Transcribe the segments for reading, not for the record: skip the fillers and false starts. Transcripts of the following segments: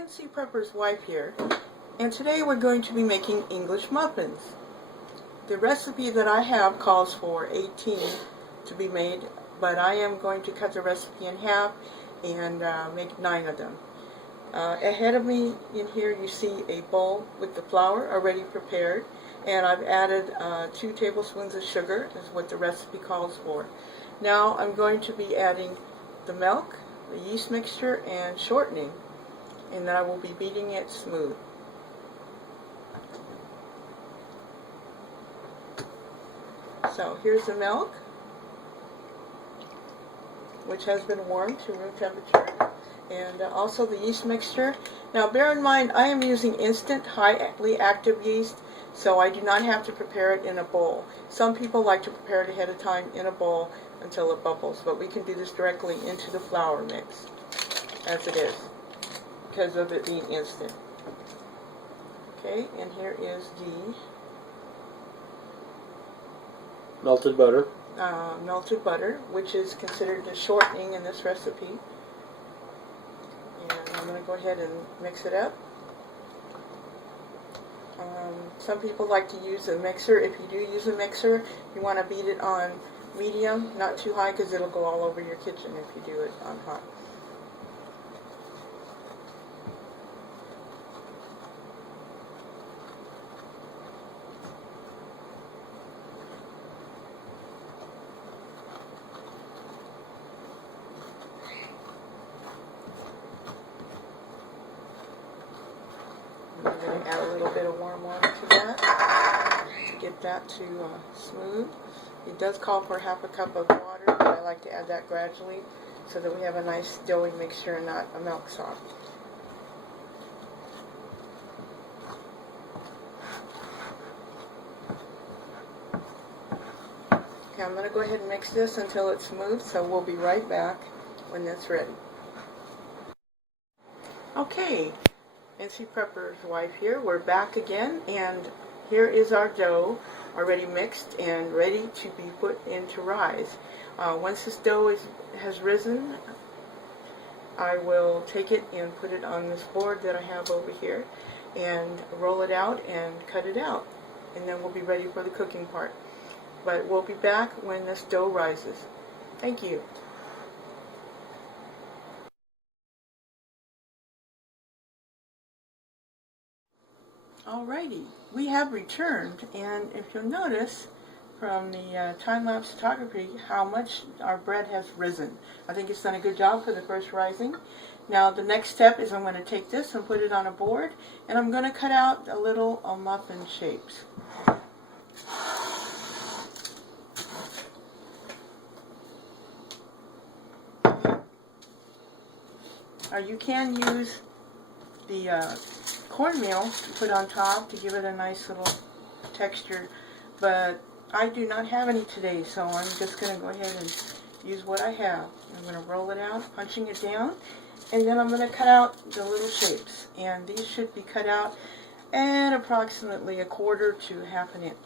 Nancy Prepper's wife here, and today we're going to be making English muffins. The recipe that I have calls for 18 to be made, but I am going to cut the recipe in half and make 9 of them. Ahead of me in here you see a bowl with the flour already prepared, and I've added 2 tablespoons of sugar, is what the recipe calls for. Now I'm going to be adding the milk, the yeast mixture, and shortening, and then I will be beating it smooth. So here's the milk, which has been warmed to room temperature, and also the yeast mixture. Now bear in mind, I am using instant highly active yeast, so I do not have to prepare it in a bowl. Some people like to prepare it ahead of time in a bowl until it bubbles, but we can do this directly into the flour mix as it is, because of it being instant. Okay, and here is the melted butter. Melted butter, which is considered the shortening in this recipe. And I'm going to go ahead and mix it up. Some people like to use a mixer. If you do use a mixer, you want to beat it on medium, not too high, because it'll go all over your kitchen if you do it on hot. I'm going to add a little bit of warm water to that to get that to smooth. It does call for half a cup of water, but I like to add that gradually so that we have a nice doughy mixture and not a milk sop. Okay, I'm going to go ahead and mix this until it's smooth, so we'll be right back when it's ready. Okay. Nancy Prepper's wife here. We're back again, and here is our dough already mixed and ready to be put into rise. Once this dough has risen, I will take it and put it on this board that I have over here and roll it out and cut it out, and then we'll be ready for the cooking part. But we'll be back when this dough rises. Thank you. Alrighty, we have returned, and if you'll notice from the time-lapse photography how much our bread has risen. I think it's done a good job for the first rising. Now the next step is I'm going to take this and put it on a board, and I'm going to cut out a little muffin shapes. You can use the cornmeal to put on top to give it a nice little texture, but I do not have any today, so I'm just going to go ahead and use what I have. I'm going to roll it out, punching it down, and then I'm going to cut out the little shapes, and these should be cut out at approximately 1/4 to 1/2 inch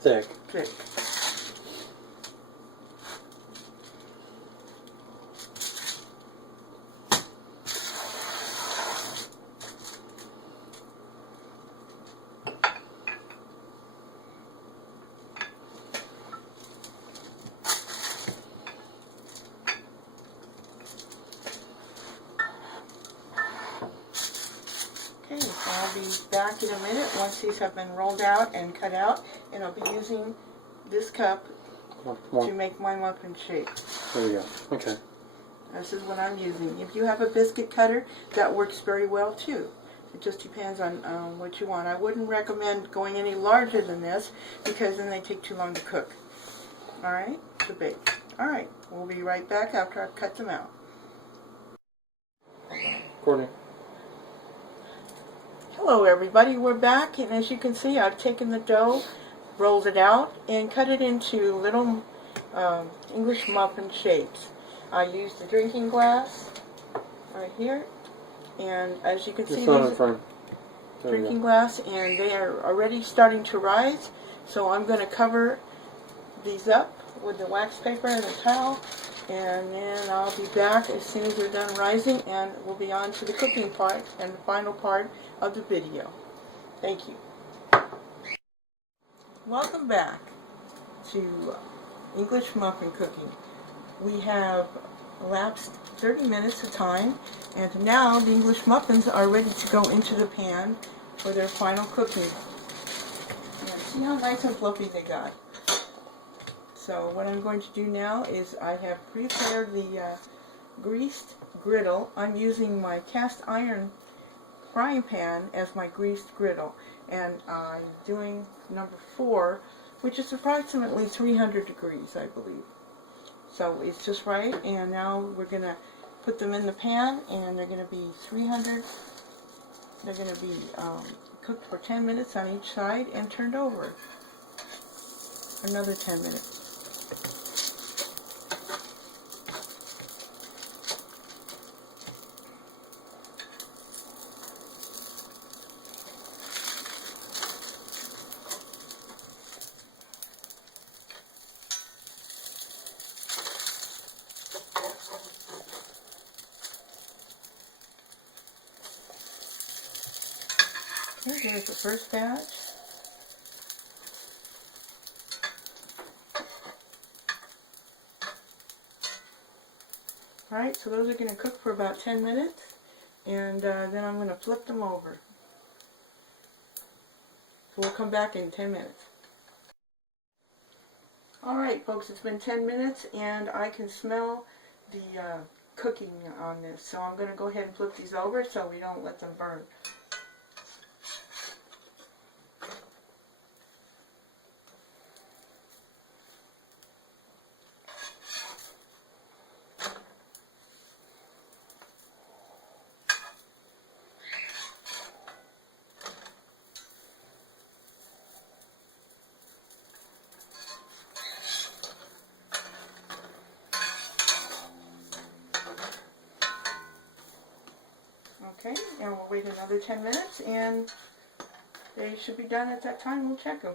Thick. Okay, so I'll be back in a minute once these have been rolled out and cut out, and I'll be using this cup to make my muffin shape. There we go. Okay. This is what I'm using. If you have a biscuit cutter, that works very well too. It just depends on what you want. I wouldn't recommend going any larger than this because then they take too long to cook. Alright, to bake. Alright, we'll be right back after I've cut them out. Courtney. Hello everybody, we're back, and as you can see I've taken the dough, rolled it out, and cut it into little English muffin shapes. I used the drinking glass right here, and as you can see, these drinking glass, and they are already starting to rise, so I'm going to cover these up with the wax paper and the towel, and then I'll be back as soon as they're done rising, and we'll be on to the cooking part and the final part of the video. Thank you. Welcome back to English muffin cooking. We have elapsed 30 minutes of time, and now the English muffins are ready to go into the pan for their final cooking. And see how nice and fluffy they got. So what I'm going to do now is I have prepared the greased griddle. I'm using my cast iron frying pan as my greased griddle, and I'm doing number 4, which is approximately 300 degrees, I believe. So it's just right, and now we're going to put them in the pan, and they're going to be 300. They're going to be cooked for 10 minutes on each side and turned over. Another 10 minutes. Here's the first batch. Alright, so those are going to cook for about 10 minutes, and then I'm going to flip them over. So we'll come back in 10 minutes. Alright folks, it's been 10 minutes and I can smell the cooking on this, so I'm going to go ahead and flip these over so we don't let them burn. Okay, and we'll wait another 10 minutes, and they should be done at that time. We'll check them.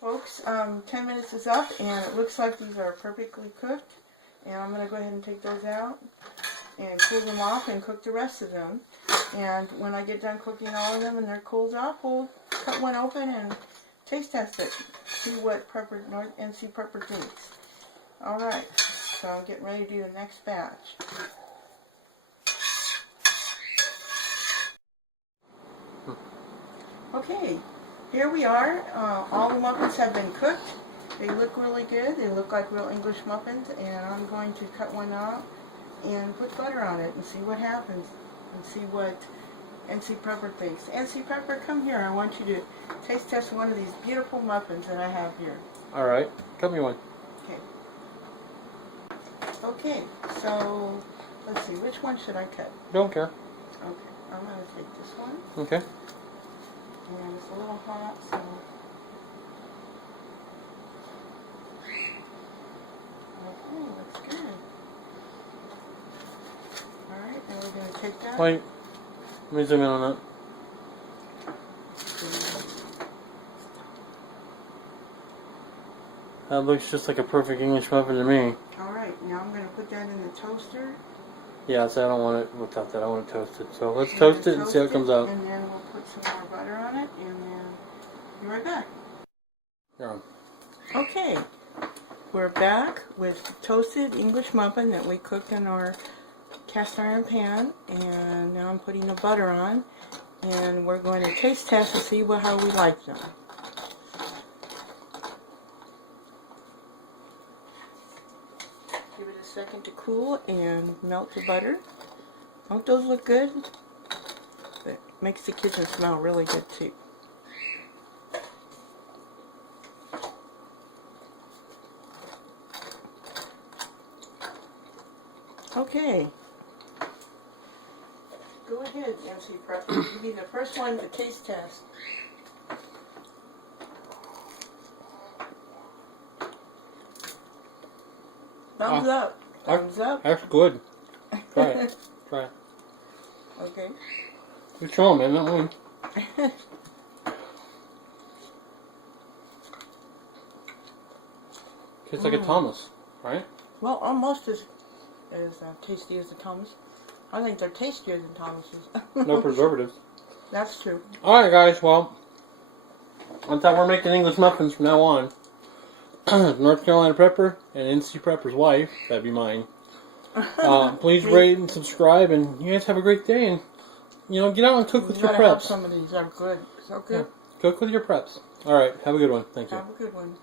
Folks, 10 minutes is up, and it looks like these are perfectly cooked. And I'm going to go ahead and take those out and cool them off and cook the rest of them. And when I get done cooking all of them and they're cooled off, we'll cut one open and taste test it. See what North NC Prepper thinks. Alright. So I'm getting ready to do the next batch. Okay, here we are. All the muffins have been cooked. They look really good. They look like real English muffins, and I'm going to cut one out and put butter on it and see what happens and see what NC Prepper thinks. NC Prepper, come here. I want you to taste test one of these beautiful muffins that I have here. Alright, cut me one. Okay. Okay, so let's see, which one should I cut? Don't care. Okay, I'm going to take this one. Okay. And it's a little hot, so... Okay, looks good. Alright, and we're going to take that. Wait. Let me zoom in on that. That looks just like a perfect English muffin to me. Alright, now I'm going to put that in the toaster. Yeah, so I don't want it without that. I want it toasted. So let's toast it and see how it comes out. And then we'll put some more butter on it, and then be right back. Yeah. Okay, we're back with toasted English muffin that we cooked in our cast iron pan, and now I'm putting the butter on, and we're going to taste test to see how we like them. Give it a second to cool and melt the butter. Don't those look good? It makes the kitchen smell really good too. Okay. Go ahead, NC Prepper. You be the first one to taste test. Thumbs up. Thumbs up. That's good. Try it. Try it. Okay. Good show, man. That one. Tastes like a Thomas, right? Well, almost as tasty as the Thomas. I think they're tastier than Thomas's. No preservatives. That's true. Alright guys, well, I thought we're making English muffins from now on. North Carolina Prepper and NC Prepper's wife, that'd be mine. Please rate and subscribe, and you guys have a great day, and get out and cook with your preps. Some of these are good. So good. Yeah, cook with your preps. Alright, have a good one. Thank you. Have a good one.